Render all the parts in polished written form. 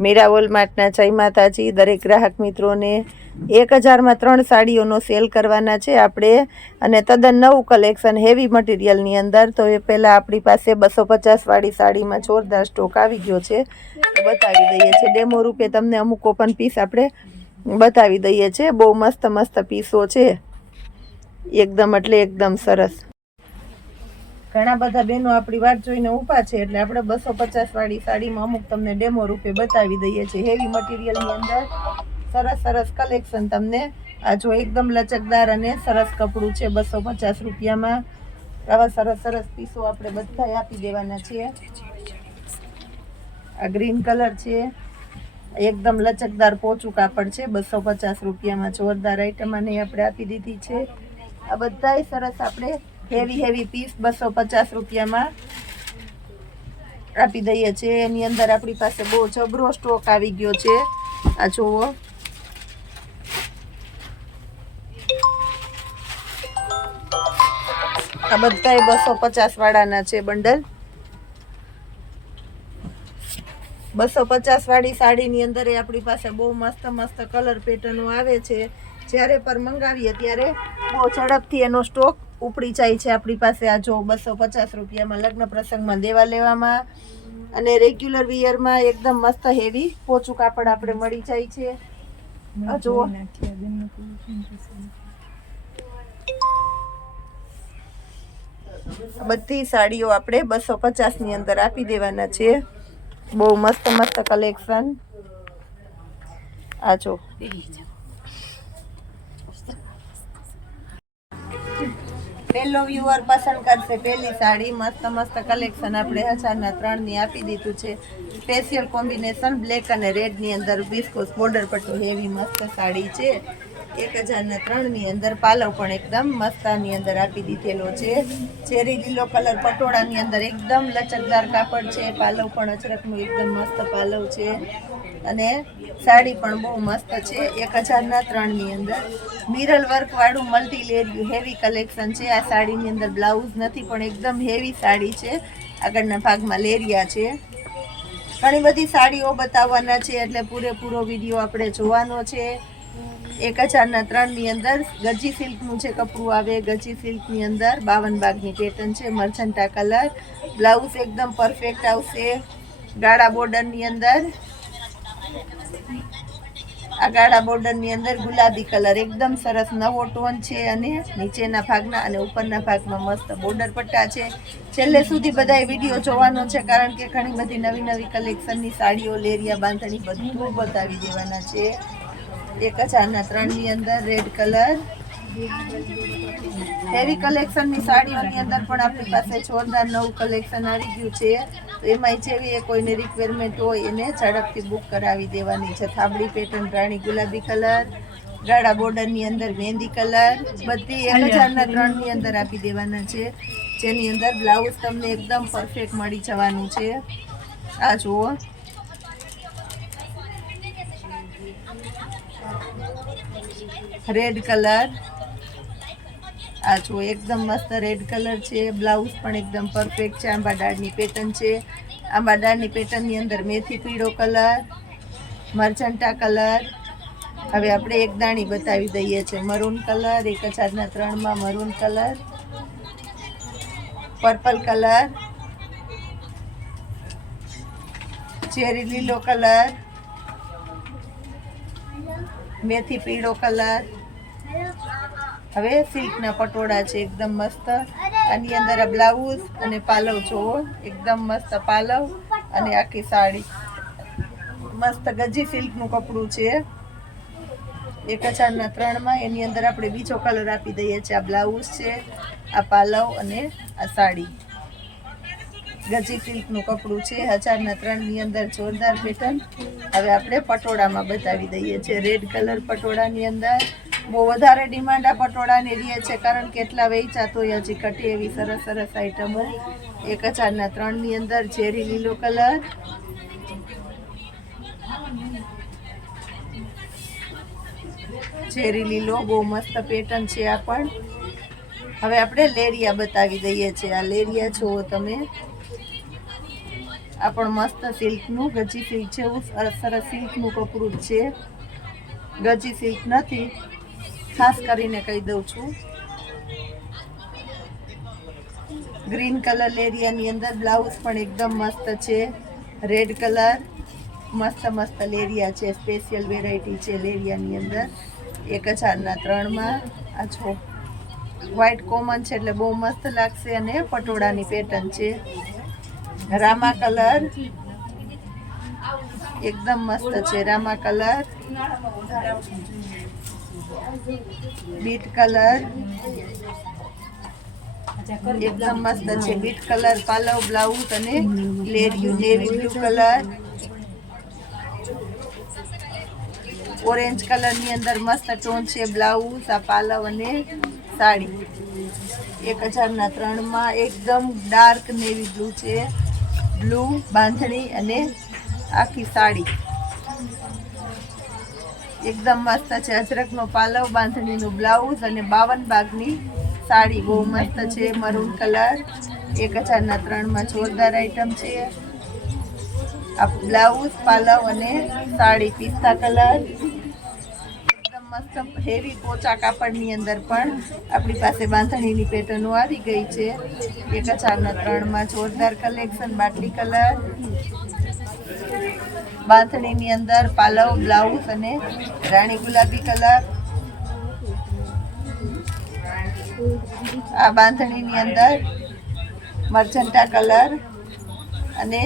મીરા વોલમાર્ટના જય માતાજી દરેક ગ્રાહક મિત્રોને 1000માં 3 સાડીઓનો સેલ કરવાના છે આપણે અને તદ્દન નવું કલેક્શન હેવી મટીરિયલની અંદર. તો એ પહેલાં આપણી પાસે 250 વાળી સાડીમાં જોરદાર સ્ટોક આવી ગયો છે, બતાવી દઈએ છીએ ડેમો રૂપે તમને. અમુક ઓપન પીસ આપણે બતાવી દઈએ છીએ. બહુ મસ્ત મસ્ત પીસો છે એકદમ, એટલે એકદમ સરસ. ઘણા બધા બહેનો આપણી વાત જોઈને ઊભા છે એટલે આપણે 250 વાળી સાડીમાં અમુક તમને ડેમો રૂપે બતાવી દઈએ છીએ. હેવી મટીરિયલની અંદર સરસ સરસ કલેક્શન તમને. આ જો એકદમ લચકદાર અને સરસ કપડું છે 250 રૂપિયામાં. આવા સરસ સરસ પીસો આપણે બધા આપી દેવાના છીએ. આ ગ્રીન કલર છે, એકદમ લચકદાર પોચું કાપડ છે. 250 રૂપિયામાં જોરદાર આઈટમ આને આપણે આપી દીધી છે. આ બધાય સરસ આપણે હેવી પીસ 250 રૂપિયામાં આપી દઈએ છીએ. એની અંદર આપણી પાસે બહુ જબરો સ્ટોક આવી ગયો છે. આ જુઓ, આ બધાય 250 વાળાના છે બંડલ. 250 વાળી સાડીની અંદર આપણી પાસે બહુ મસ્ત મસ્ત કલર પેટર્નો આવે છે. જ્યારે પર મંગાવીએ ત્યારે બહુ ઝડપથી એનો સ્ટોક ઉપડી જાય છે આપણી પાસે. આ જો 250 રૂપિયામાં લગ્ન પ્રસંગમાં દેવા લેવામાં અને રેગ્યુલર વિયરમાં એકદમ મસ્ત હેવી પોચું કાપડ આપણે મળી જાય છે. આ જુઓ, બધી સાડીઓ આપણે 250 ની અંદર આપી દેવાના છે. બહુ મસ્ત મસ્ત કલેક્શન. આ જો પહેલો વ્યુઅર પસંદ કરશે પહેલી સાડી. મસ્ત મસ્ત કલેક્શન આપણે 1000ના 3 ની આપી દીધું છે. સ્પેશિયલ કોમ્બિનેશન બ્લેક અને રેડ ની અંદર વિસ્કોસ બોર્ડર પટ્ટો હેવી મસ્ત સાડી છે. 1000ના 3 ની અંદર પાલવ પણ એકદમ મસ્ત આની અંદર આપી દીધેલો છે. ચેરી લીલો કલર પટોળાની અંદર એકદમ લચકદાર કાપડ છે. પાલવ પણ અચરકનું એકદમ મસ્ત પાલવ છે અને સાડી પણ બહુ મસ્ત છે. 1000ના 3 ની અંદર મિરર વર્ક વાળું મલ્ટી લેયર હેવી કલેક્શન છે. આ સાડીની અંદર બ્લાઉઝ નથી પણ એકદમ હેવી સાડી છે. આગળના ભાગમાં લેરિયા છે. ઘણી બધી સાડીઓ બતાવવાના છે એટલે પૂરેપૂરો વિડીયો આપણે જોવાનો છે. 1000ના 3 ની અંદર ગજી સિલ્કનું છે કપડું આવે. ગજી સિલ્કની અંદર 52 ભાગની પેટર્ન છે. મરચંટા કલર, બ્લાઉઝ એકદમ પરફેક્ટ આવશે. ગાળા બોર્ડરની અંદર, આ ગાળા બોર્ડરની અંદર ગુલાબી કલર એકદમ સરસ નવો ટોન છે અને નીચેના ભાગના અને ઉપરના ભાગમાં મસ્ત બોર્ડર પટ્ટા છે. છેલ્લે સુધી બધા વિડીયો જોવાનો છે કારણ કે ઘણી બધી નવી નવી કલેક્શનની સાડીઓ, લેરિયા, બાંધણી બધું બતાવી દેવાના છે. 1000ના 3 ની અંદર રેડ કલર હેવી કલેક્શનની સાડીઓની અંદર પણ આપણી પાસે જોરદાર નવું કલેક્શન આવી ગયું છે. તો એમાં જેવી કોઈને રિક્વાયરમેન્ટ હોય એને ઝડપથી બુક કરાવી દેવાની છે. થાબડી પેટર્ન રાણી ગુલાબી કલર, ગાળા બોર્ડરની અંદર મહેંદી કલર, બધી 1000ના 3 ની અંદર આપી દેવાના છે. જેની અંદર બ્લાઉઝ તમને એકદમ પરફેક્ટ મળી જવાનું છે. આ જુઓ, રેડ કલર. આ જો એકદમ મસ્ત રેડ કલર છે. બ્લાઉઝ પણ એકદમ પરફેક્ટ છે. આંબા ડાળની પેટર્ન છે. આંબા ડાળની પેટર્નની અંદર મેથી પીળો કલર, મરચંટા કલર. હવે આપણે એક દાણી બતાવી દઈએ છીએ મરૂન કલર. 1000ના 3માં maroon colour, purple colour, cherry લીલો કલર, મેથી પીળો કલર. હવે સિલ્કના પટોળા છે એકદમ મસ્ત. આની અંદર આ બ્લાઉઝ અને પાલવ જોવો, એકદમ મસ્ત પાલવ અને આખી સાડી. મસ્ત ગજી સિલ્કનું કપડું છે 1000ના 3માં. એની અંદર આપણે બીજો કલર આપી દઈએ છીએ. આ બ્લાઉઝ છે, આ પાલવ અને આ સાડી. ગજી સિલ્કનું કપડું છે 1000ના 3 ની અંદર જોરદાર પેટર્ન. હવે આપણે પટોળામાં બતાવી દઈએ છીએ. રેડ કલર પટોળાની અંદર બહુ વધારે ડિમાન્ડ આ પટોળાની રહે છે કારણ કે એટલા વેચાતો હજી ઘટે એવી સરસ સરસ આઈટમો. 1000ના 3 ની અંદર ચેરી લીલો કલર, ચેરી લીલો બહુ મસ્ત પેટર્ન છે આ પણ. હવે આપણે લેરિયા બતાવી દઈએ છીએ. આ લેરિયા જુઓ તમે, આ પણ મસ્ત સિલ્કનું ગજી સિલ્ક છે, એવું સરસ સિલ્કનું કપડું જ છે. ગજી સિલ્ક નથી, ખાસ કરીને કહી દઉં છું. ગ્રીન કલર લેરિયાની અંદર બ્લાઉઝ પણ એકદમ મસ્ત છે. રેડ કલર મસ્ત મસ્ત લેરિયા છે, સ્પેશિયલ વેરાયટી છે લેરિયાની અંદર. 1003 આ છો વ્હાઈટ કોમન છે એટલે બહુ મસ્ત લાગશે અને પટોળાની પેટર્ન છે. રામા કલર એકદમ મસ્ત છે. રામા કલર, બીટ કલર એકદમ મસ્ત છે. બીટ કલર પાલવ બ્લાઉઝ અને લેરિયું. Navy blue colour, orange colour ની અંદર મસ્ત ટોન છે બ્લાઉઝ. આ પાલવ અને સાડી 1003 એકદમ ડાર્ક નેવી બ્લુ છે. બ્લુ બાંધણી અને આખી સાડી એકદમ મસ્ત છે. અજરકનો પાલવ, બાંધણીનું બ્લાઉઝ અને 52 બાગની સાડી બહુ મસ્ત છે. મરૂન કલર 1003 જોરદાર આઈટમ છે. આ બ્લાઉઝ, પાલવ અને સાડી પિસ્તા કલર એકદમ મસ્ત હેવી પોચા કાપડની અંદર પણ આપણી પાસે બાંધણીની પેટર્નો આવી ગઈ છે. 1003 જોરદાર કલેક્શન. બાટલી કલર, બાંધણીની અંદર પાલવ બ્લાઉઝ અને રાણી ગુલાબી કલર. આ બાંધણીની અંદર મર્જન્ટા કલર અને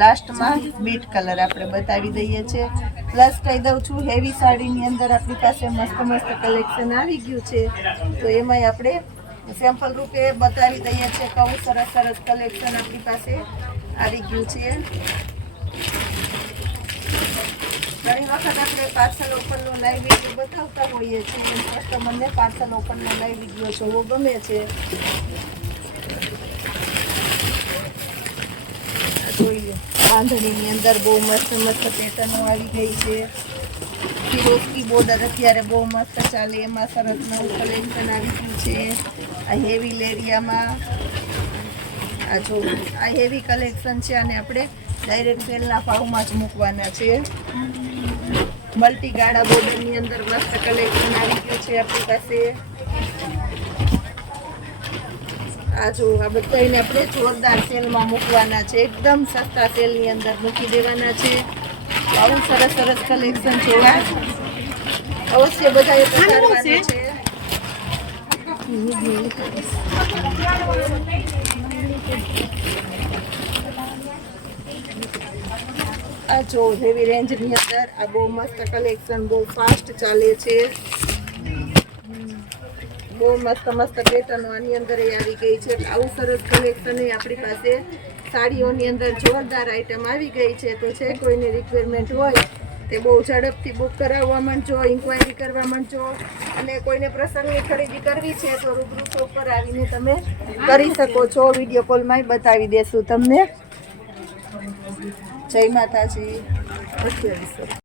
લાસ્ટમાં બીટ કલર આપણે બતાવી દઈએ છીએ. પ્લસ કહી દઉં છું, હેવી સાડીની અંદર આપણી પાસે મસ્ત મસ્ત કલેક્શન આવી ગયું છે, તો એમાંય આપણે સેમ્પલ રૂપે બતાવી દઈએ છીએ. કહું સરસ સરસ કલેક્શન આપણી પાસે આવી ગયું છે. ઘણી વખત આપણે પાર્સલ ઓપનનો લાઈવ વિડીયો બતાવતા હોઈએ છીએ. કસ્ટમરને પાર્સલ ઓપનનો લાઈવ વિડીયો જોવો ગમે છે. જોઈએ બાંધણીની અંદર બહુ મસ્ત મસ્ત પેટર્નો આવી ગઈ છે. ફિરોઝકી બોર્ડર અત્યારે બહુ મસ્ત ચાલે, એમાં સરસ નવું કલેક્શન આવી ગયું છે. આ હેવી લેરિયામાં આ જો આ હેવી કલેક્શન છે અને આપણે ડાયરેક્ટ સેલના ભાવમાં જ મૂકવાના છે. મલ્ટી ગાળા બોર્ડરની અંદર મસ્ત કલેક્શન આવી ગયું છે આપણી પાસે. આ જો આ બધાને આપણે જોરદાર સેલમાં મૂકવાના છે. એકદમ સસ્તા સેલની અંદર મૂકી દેવાના છે. આવું સરસ સરસ કલેક્શન જોવા અવશ્ય બધાએ પધારવાનું છે. આ જો હેવી રેન્જની અંદર આ બહુ મસ્ત કલેક્શન બહુ ફાસ્ટ ચાલે છે. બહુ મસ્ત મસ્ત પેટર્નો આની અંદર આવી ગઈ છે. આવું સરસ કલેક્શન આપણી પાસે સાડીઓની અંદર જોરદાર આઈટમ આવી ગઈ છે. તો છે કોઈને રિક્વાયરમેન્ટ હોય તે બહુ ઝડપથી બુક કરાવવા માંડજો, ઇન્ક્વાયરી કરવા માંડજો. અને કોઈને પ્રસંગની ખરીદી કરવી છે તો રૂબરૂ શોપ પર આવીને તમે કરી શકો છો. વિડીયો કોલમાં બતાવી દેશું તમને. જય માતાજી.